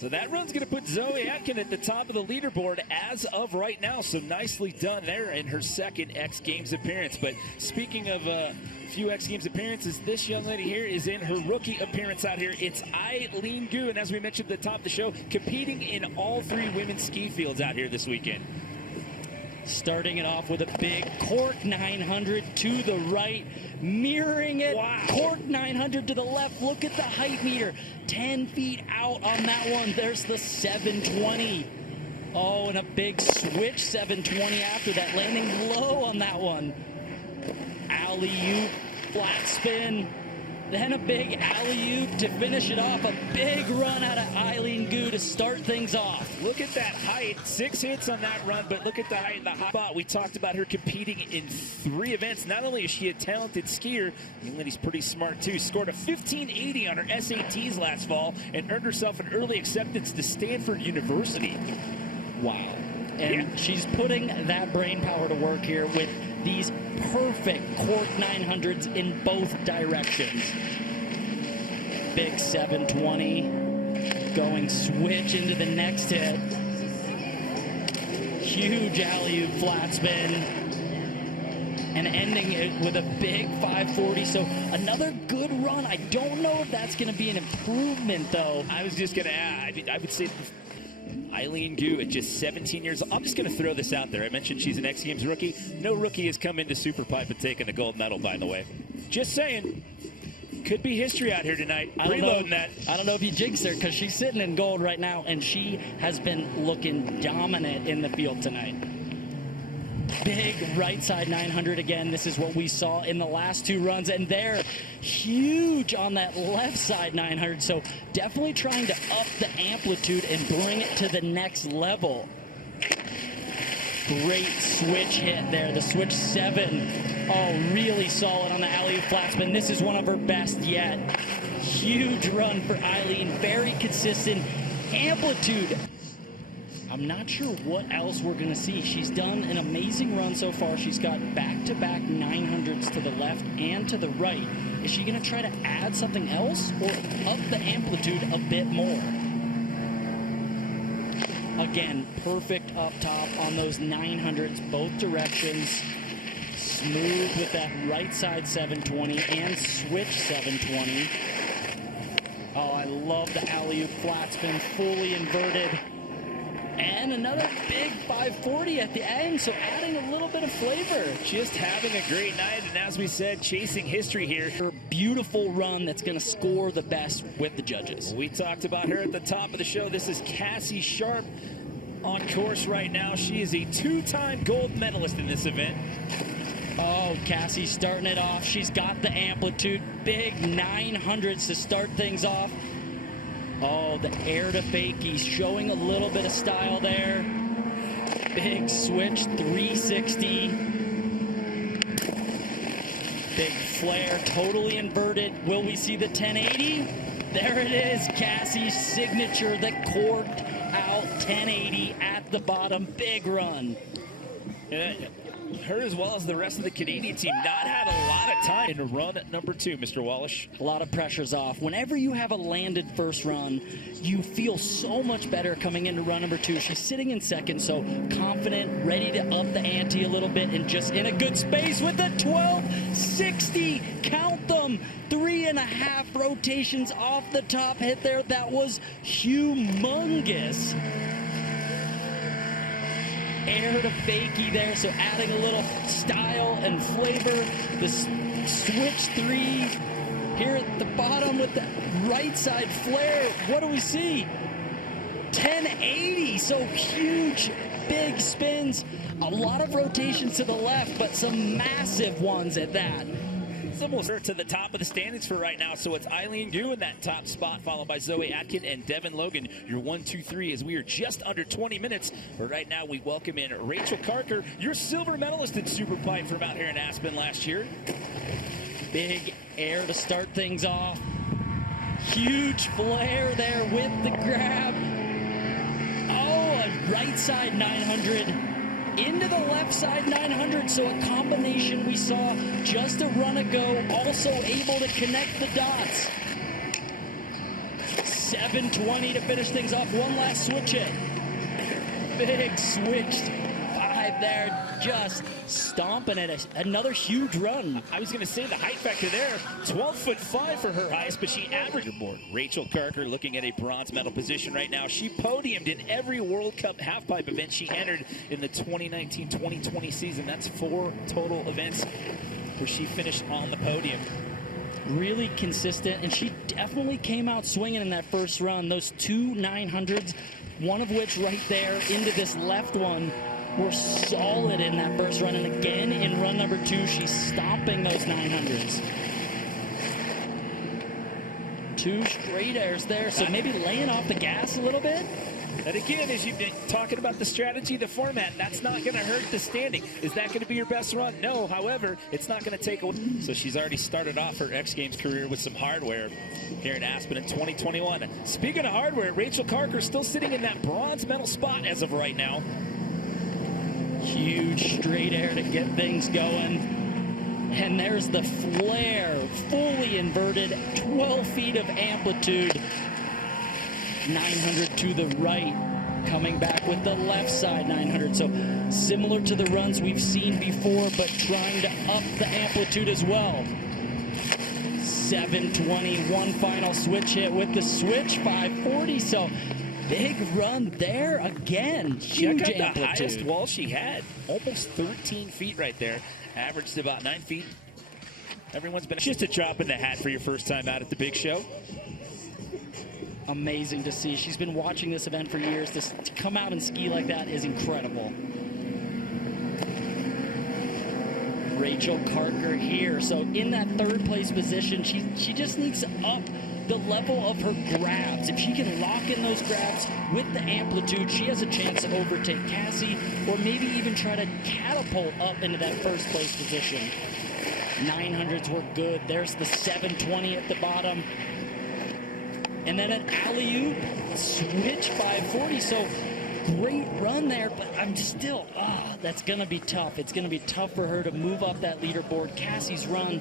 So that run's going to put Zoe Atkin at the top of the leaderboard as of right now. So nicely done there in her second X Games appearance. But speaking of a few X Games appearances, this young lady here is in her rookie appearance out here. It's Eileen Gu, and as we mentioned at the top of the show, competing in all three women's ski fields out here this weekend. Starting it off with a big cork 900 to the right, mirroring it. Wow. Cork 900 to the left. Look at the height meter. 10 feet out on that one. There's the 720. Oh, and a big switch 720 after that, landing low on that one. Alley-oop, flat spin. Then a big alley-oop to finish it off. A big run out of Eileen Gu to start things off. Look at that height. 6 hits on that run, but look at the height and the hot spot. We talked about her competing in 3 events. Not only is she a talented skier, the lady's pretty smart too. Scored a 1580 on her SATs last fall and earned herself an early acceptance to Stanford University. Wow. And she's putting that brain power to work here with these perfect cork 900s in both directions. Big 720, going switch into the next hit. Huge alley-oop flat spin. And ending it with a big 540. So another good run. I don't know if that's going to be an improvement, though. I was just going to add, I would say Eileen Gu at just 17 years old. I'm just going to throw this out there. I mentioned she's an X Games rookie. No rookie has come into SuperPipe and taken a gold medal, by the way. Just saying. Could be history out here tonight. Reloading that. I don't know if you jinxed her because she's sitting in gold right now, and she has been looking dominant in the field tonight. Big right side 900 again. This is what we saw in the last 2 runs, and they're huge on that left side 900. So definitely trying to up the amplitude and bring it to the next level. Great switch hit there, the switch 7. Oh, really solid on the alley-oop flat spin. This is one of her best yet. Huge run for Eileen, very consistent amplitude. I'm not sure what else we're going to see. She's done an amazing run so far. She's got back-to-back 900s to the left and to the right. Is she going to try to add something else or up the amplitude a bit more? Again, perfect up top on those 900s, both directions. Smooth with that right side 720 and switch 720. Oh, I love the alley-oop flat spin, fully inverted. And another big 540 at the end, so adding a little bit of flavor. Just having a great night, and as we said, chasing history here. Her beautiful run that's going to score the best with the judges. We talked about her at the top of the show. This is Cassie Sharp on course right now. She is a 2-time gold medalist in this event. Oh, Cassie's starting it off. She's got the amplitude. Big 900s to start things off. Oh, the air to fakie, showing a little bit of style there. Big switch, 360. Big flare, totally inverted. Will we see the 1080? There it is, Cassie's signature, the corked out 1080 at the bottom. Big run. Her as well as the rest of the Canadian team not had a lot of time in run at number 2, Mr. Wallish. A lot of pressure's off. Whenever you have a landed first run, you feel so much better coming into run number 2. She's sitting in second, so confident, ready to up the ante a little bit, and just in a good space with a 1260. Count them. 3.5 rotations off the top hit there. That was humongous. Air to fakie there, so adding a little style and flavor. The switch 3 here at the bottom with the right side flare. What do we see? 1080, so huge, big spins. A lot of rotations to the left, but some massive ones at that. It's almost to the top of the standings for right now, so it's Eileen Gu in that top spot, followed by Zoe Atkin and Devin Logan. Your 1, 2, 3 as we are just under 20 minutes. But right now we welcome in Rachel Carker, your silver medalist in SuperPipe from out here in Aspen last year. Big air to start things off. Huge flare there with the grab. Oh, a right side 900. Into the left side 900, so a combination we saw just a run ago, also able to connect the dots. 7:20 to finish things off. One last switch hit. Big switched 5 there, just stomping it. Another huge run. I was going to say the height factor there, 12'5" for her highest, but she averaged her board. Rachel Carker looking at a bronze medal position right now. She podiumed in every World Cup halfpipe event she entered in the 2019-2020 season. That's 4 total events where she finished on the podium. Really consistent, and she definitely came out swinging in that first run. Those 2 900s, one of which right there into this left one, were solid in that first run. And again, in run number 2, she's stomping those 900s. 2 straight airs there, so maybe laying off the gas a little bit. And again, as you've been talking about the strategy, the format, that's not going to hurt the standing. Is that going to be your best run? No. However, it's not going to take away. So she's already started off her X Games career with some hardware here in Aspen in 2021. Speaking of hardware, Rachel Carker still sitting in that bronze medal spot as of right now. Huge straight air to get things going. And there's the flare, fully inverted, 12 feet of amplitude. 900 to the right, coming back with the left side 900. So similar to the runs we've seen before, but trying to up the amplitude as well. 7:20, one final switch hit with the switch, 540. So big run there again. Huge Check out amplitude. the highest wall she had, almost 13 feet right there. Averaged about 9 feet. Everyone's been just a drop in the hat for your first time out at the big show. Amazing to see. She's been watching this event for years. To come out and ski like that is incredible. Rachel Carker here. So in that 3rd place position, she just needs to up the level of her grabs. If she can lock in those grabs with the amplitude, she has a chance to overtake Cassie, or maybe even try to catapult up into that 1st place position. 900s were good. There's the 720 at the bottom. And then an alley-oop, switch 540. So great run there, but I'm still, that's going to be tough. It's going to be tough for her to move up that leaderboard. Cassie's run